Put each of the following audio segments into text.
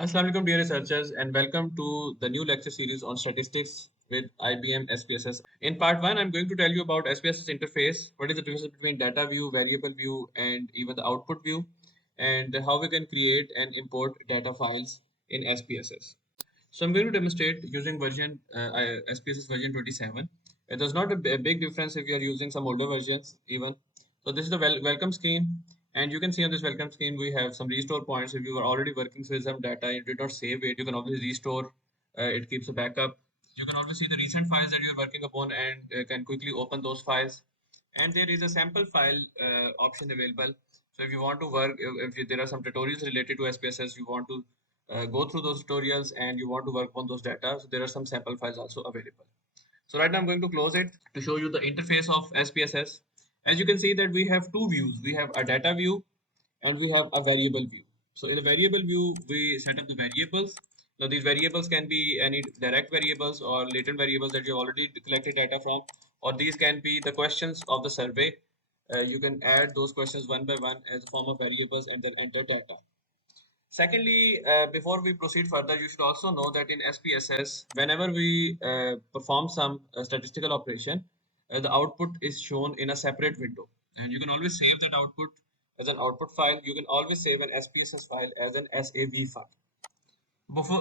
Assalamu alaikum dear researchers and welcome to the new lecture series on statistics with IBM SPSS. In part 1 I'm going to tell you about SPSS interface, what is the difference between data view, variable view and even the output view, and how we can create and import data files in SPSS. So I'm going to demonstrate using SPSS version 27. There's not a big difference if you are using some older versions even. So this is the welcome screen, and you can see on this welcome screen we have some restore points. If you were already working with some data and you did not save it, you can always restore. It keeps a backup. You can always see the recent files that you are working upon and can quickly open those files. And there is a sample file option available. So if you want to work, there are some tutorials related to SPSS, you want to go through those tutorials and you want to work on those data, so there are some sample files also available. So right now I'm going to close it to show you the interface of SPSS. As you can see that we have two views. We have a data view and we have a variable view. So in the variable view, we set up the variables. Now these variables can be any direct variables or latent variables that you already collected data from, or these can be the questions of the survey. You can add those questions one by one as a form of variables and then enter data. Secondly, before we proceed further, you should also know that in SPSS, whenever we perform some statistical operation, the output is shown in a separate window. And you can always save that output as an output file. You can always save an SPSS file as an SAV file.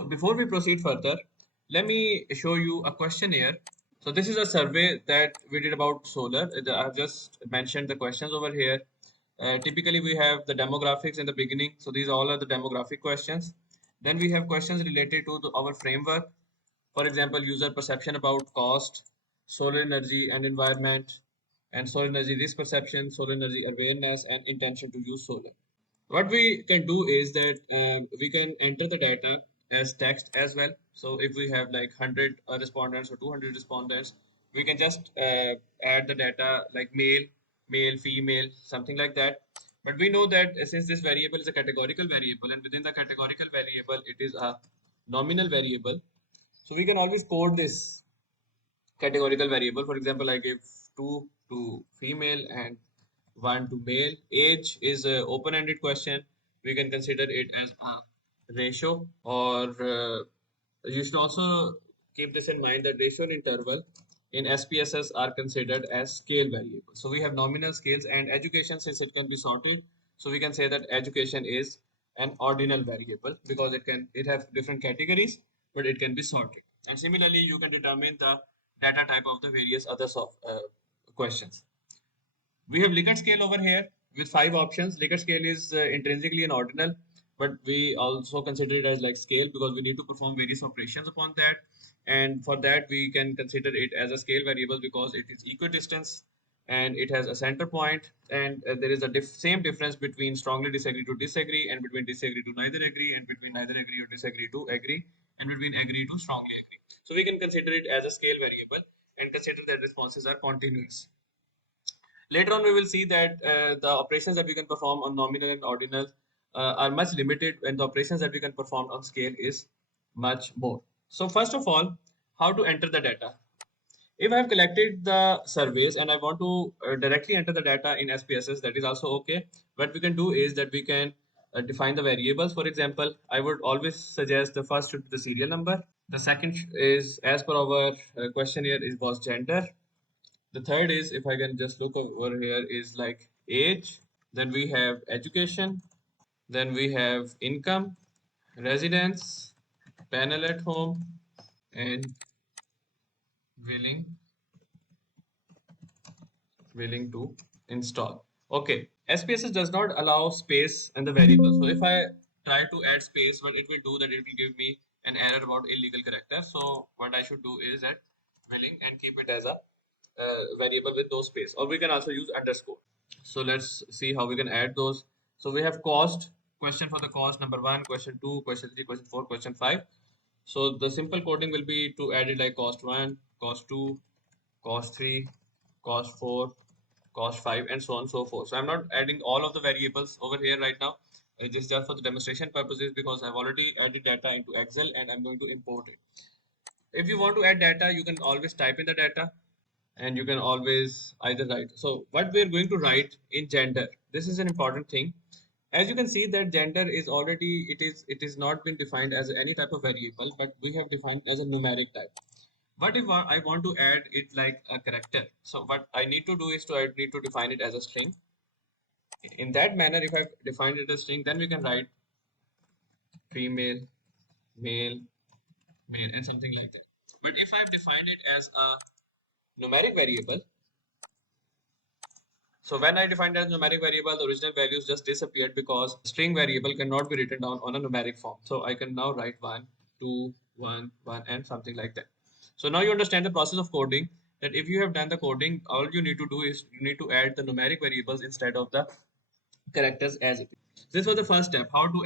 Before we proceed further, let me show you a questionnaire. So this is a survey that we did about solar. I've just mentioned the questions over here. Typically, we have the demographics in the beginning. So these all are the demographic questions. Then we have questions related to our framework. For example, user perception about cost, solar energy and environment, and solar energy risk perception, solar energy awareness, and intention to use solar. What we can do is that we can enter the data as text as well. So if we have like 100 respondents or 200 respondents, we can just add the data like male, female, something like that. But we know that since this variable is a categorical variable, and within the categorical variable it is a nominal variable, so we can always code this categorical variable. For example, I give 2 to female and 1 to male. Age is an open-ended question. We can consider it as a ratio, or you should also keep this in mind that ratio and interval in SPSS are considered as scale variables. So we have nominal scales and education, since it can be sorted. So we can say that education is an ordinal variable because it has different categories, but it can be sorted. And similarly, you can determine the data type of the various other questions. We have Likert scale over here with 5 options. Likert scale is intrinsically an ordinal, but we also consider it as like scale because we need to perform various operations upon that. And for that, we can consider it as a scale variable because it is equidistance and it has a center point. And there is a same difference between strongly disagree to disagree, and between disagree to neither agree, and between neither agree or disagree to agree, and between agree to strongly agree. So we can consider it as a scale variable and consider that responses are continuous. Later on, we will see that the operations that we can perform on nominal and ordinal are much limited, and the operations that we can perform on scale is much more. So first of all, how to enter the data? If I have collected the surveys and I want to directly enter the data in SPSS, that is also okay. What we can do is that we can define the variables. For example, I would always suggest the first should be the serial number. The second is, as per our questionnaire, is was gender. The third is, if I can just look over here, is like age. Then we have education. Then we have income, residence, panel at home, and willing willing to install. Okay, SPSS does not allow space in the variable. So if I try to add space, what it will do that it will give me an error about illegal character. So what I should do is that willing and keep it as a variable with no space, or we can also use underscore. So let's see how we can add those. So we have cost, question for the cost number 1, question 2, question 3, question 4, question 5. So the simple coding will be to add it like cost 1, cost 2, cost 3, cost 4, cost 5, and so on and so forth. So I'm not adding all of the variables over here right now. This is just for the demonstration purposes because I've already added data into Excel and I'm going to import it. If you want to add data, you can always type in the data and you can always either write. So what we're going to write in gender, this is an important thing. As you can see that gender is already, it is not been defined as any type of variable, but we have defined as a numeric type. What if I want to add it like a character? So what I need to do is I need to define it as a string. In that manner, if I've defined it as string, then we can write female, male, male, and something like that. But if I've defined it as a numeric variable, so when I defined as numeric variable, the original values just disappeared because string variable cannot be written down on a numeric form. So I can now write 1, 2, 1, 1, and something like that. So now you understand the process of coding, that if you have done the coding, all you need to do is you need to add the numeric variables instead of the characters as it is. This was the first step, how to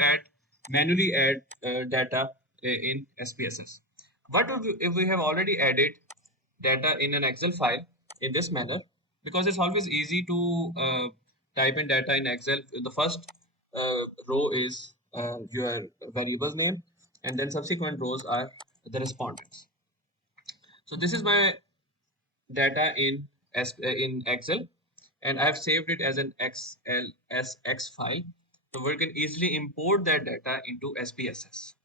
manually add data in SPSS. What if we have already added data in an Excel file in this manner? Because it's always easy to type in data in Excel. The first row is your variable's name, and then subsequent rows are the respondents. So this is my data in Excel, and I've saved it as an XLSX file. So we can easily import that data into SPSS.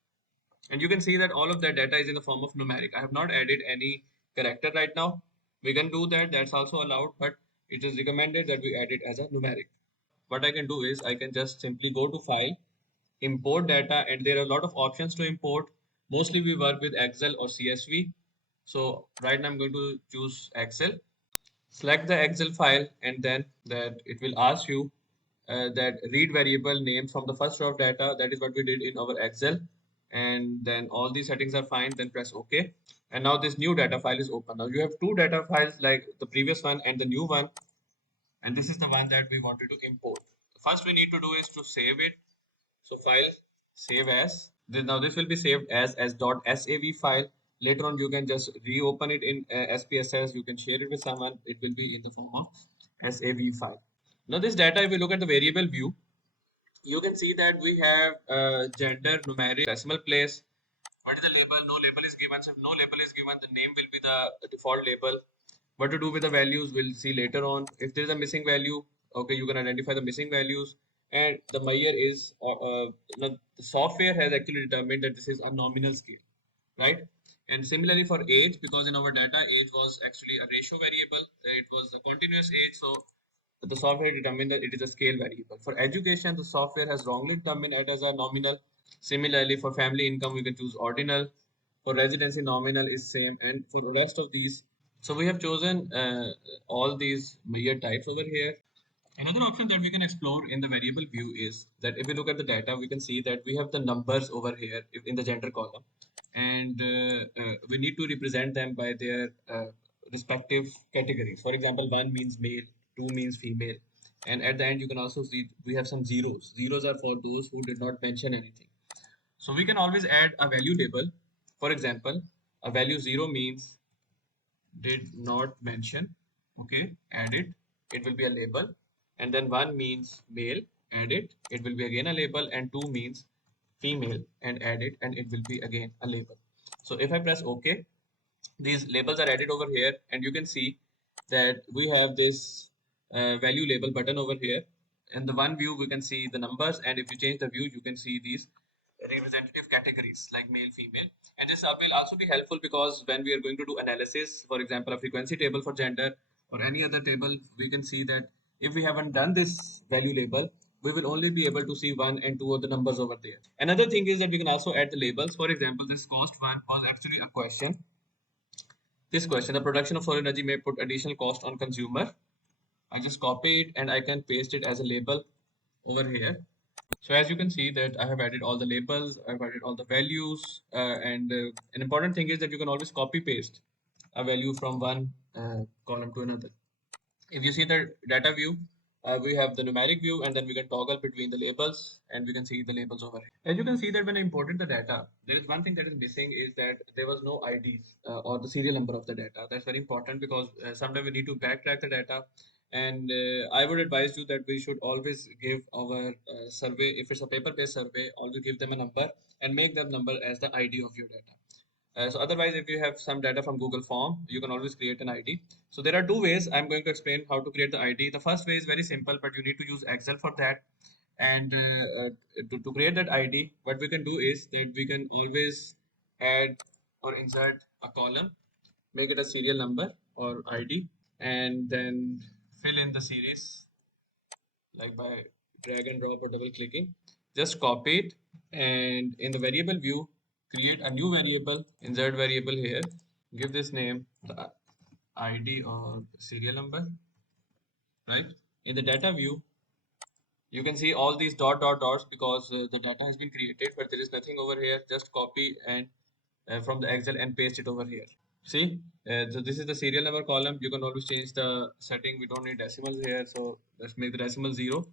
And you can see that all of that data is in the form of numeric. I have not added any character right now. We can do that, that's also allowed, but it is recommended that we add it as a numeric. What I can do is I can just simply go to file, import data, and there are a lot of options to import. Mostly we work with Excel or CSV. So right now I'm going to choose Excel. Select the Excel file, and then that it will ask you that read variable name from the first row of data. That is what we did in our Excel. And then all these settings are fine, then press OK. And now this new data file is open. Now you have two data files, like the previous one and the new one. And this is the one that we wanted to import. First we need to do is to save it. So file, save as. Now this will be saved as .sav file. Later on you can just reopen it in SPSS. You can share it with someone. It will be in the form of SAV file. Now this data, if we look at the variable view, you can see that we have gender, numeric, decimal place. What is the label? No label is given. So if no label is given, the name will be the default label. What to do with the values, we'll see later on. If there is a missing value, okay, you can identify the missing values. And the measure is, the software has actually determined that this is a nominal scale, right? And similarly for age, because in our data, age was actually a ratio variable, it was a continuous age. So the software determined that it is a scale variable. For education, the software has wrongly determined it as a nominal. Similarly, for family income, we can choose ordinal. For residency, nominal is same. And for the rest of these, so we have chosen all these measure types over here. Another option that we can explore in the variable view is that if we look at the data, we can see that we have the numbers over here in the gender column, and we need to represent them by their respective categories. For example, one means male, two means female, and at the end you can also see we have some zeros. Zeros are for those who did not mention anything. So we can always add a value label. For example, a value 0 means did not mention. Okay, add it, it will be a label. And then 1 means male, add it, it will be again a label. And 2 means female, and add it, and it will be again a label. So if I press OK, these labels are added over here, and you can see that we have this value label button over here. In the one view we can see the numbers, and if you change the view you can see these representative categories like male, female. And this will also be helpful because when we are going to do analysis, for example a frequency table for gender or any other table, we can see that if we haven't done this value label, we will only be able to see 1 and 2 of the numbers over there. Another thing is that we can also add the labels. For example, this cost one was actually a question. This question, the production of solar energy may put additional cost on consumer. I just copy it and I can paste it as a label over here. So as you can see that I have added all the labels, I've added all the values, and an important thing is that you can always copy paste a value from one column to another. If you see the data view, we have the numeric view, and then we can toggle between the labels, and we can see the labels over here. As you can see that when I imported the data, there is one thing that is missing, is that there was no IDs or the serial number of the data. That's very important because sometimes we need to backtrack the data. And I would advise you that we should always give our survey, if it's a paper-based survey, always give them a number and make that number as the ID of your data. So otherwise, if you have some data from Google Form, you can always create an ID. So there are two ways. I'm going to explain how to create the ID. The first way is very simple, but you need to use Excel for that. And to create that ID, what we can do is that we can always add or insert a column, make it a serial number or ID, and then fill in the series like by drag and drop or double clicking. Just copy it, and in the variable view, create a new variable, insert variable here. Give this name the ID or serial number, right? In the data view, you can see all these dots because the data has been created, but there is nothing over here. Just copy and from the Excel and paste it over here. See, so this is the serial number column. You can always change the setting. We don't need decimals here, so let's make the decimal 0.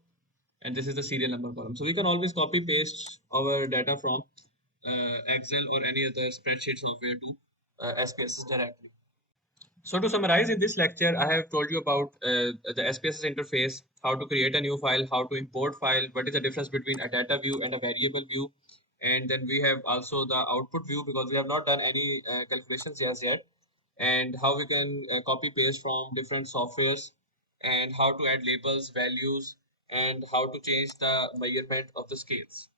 And this is the serial number column. So we can always copy paste our data from Excel or any other spreadsheet software to SPSS directly. So to summarize in this lecture, I have told you about the SPSS interface, how to create a new file, how to import file, what is the difference between a data view and a variable view. And then we have also the output view because we have not done any calculations as yet, and how we can copy paste from different softwares, and how to add labels, values, and how to change the measurement of the scales.